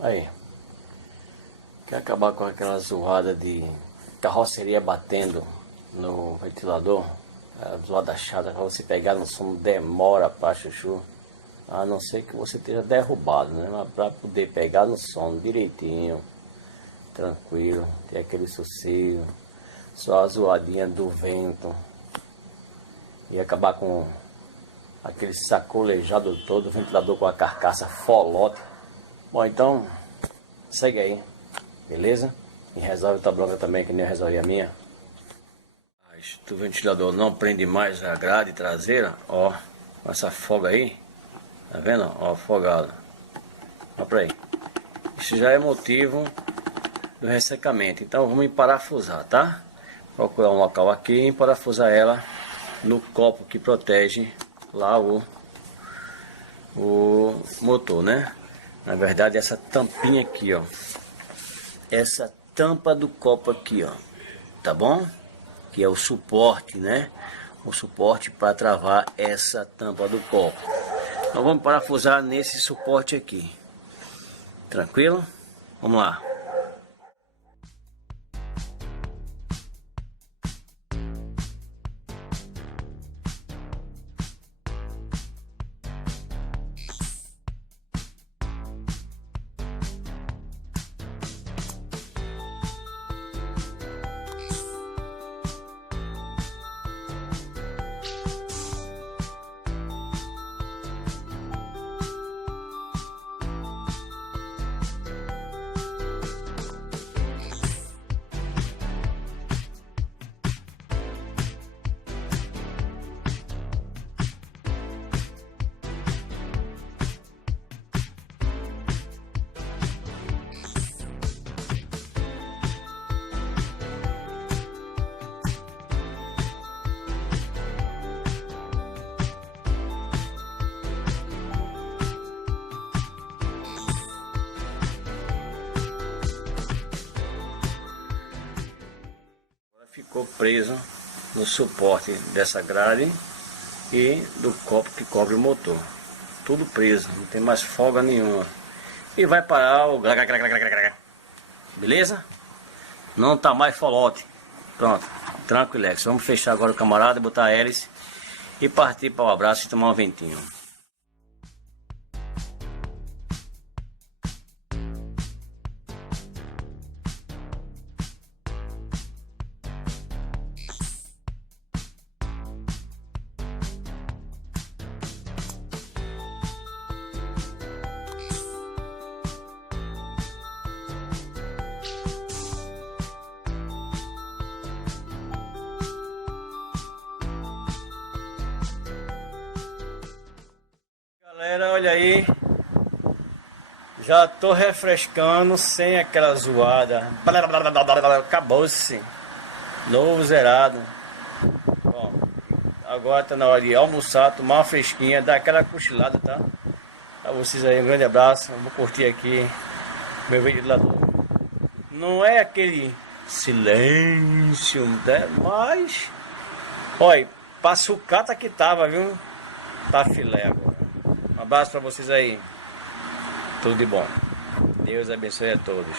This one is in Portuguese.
Aí. Quer acabar com aquela zoada de carroceria batendo no ventilador? A zoada chata pra você pegar no som, demora pra chuchu. A não ser que você esteja derrubado, né? Mas pra poder pegar no som direitinho, tranquilo, ter aquele sossego, só a zoadinha do vento. E acabar com aquele sacolejado todo, o ventilador com a carcaça folote. Bom, então, segue aí, beleza? E resolve tua bronca também, que nem eu resolvi a minha. Mas o ventilador não prende mais a grade traseira, ó, com essa folga aí. Tá vendo? Ó, folgado. Ó pra aí. Isso já é motivo do ressecamento. Então vamos emparafusar, tá? Procurar um local aqui e emparafusar ela no copo que protege lá o motor, né? Na verdade, essa tampinha aqui, ó. Essa tampa do copo aqui, ó. Tá bom? Que é o suporte, né? O suporte para travar essa tampa do copo. Então vamos parafusar nesse suporte aqui. Tranquilo? Vamos lá. Ficou preso no suporte dessa grade e do copo que cobre o motor. Tudo preso, não tem mais folga nenhuma. E vai parar o... Beleza? Não tá mais folote. Pronto, tranquilex. Vamos fechar agora o camarada, botar a hélice e partir para o abraço e tomar um ventinho. Galera, olha aí, já tô refrescando sem aquela zoada. Acabou-se, novo zerado. Bom, agora tá na hora de almoçar, tomar uma fresquinha, dar aquela cochilada, tá? Pra vocês aí, um grande abraço. Eu vou curtir aqui meu ventilador. Não é aquele silêncio, né? Mas olha, pra sucata que tava, viu? Tá filé agora. Um abraço pra vocês aí. Tudo de bom. Deus abençoe a todos.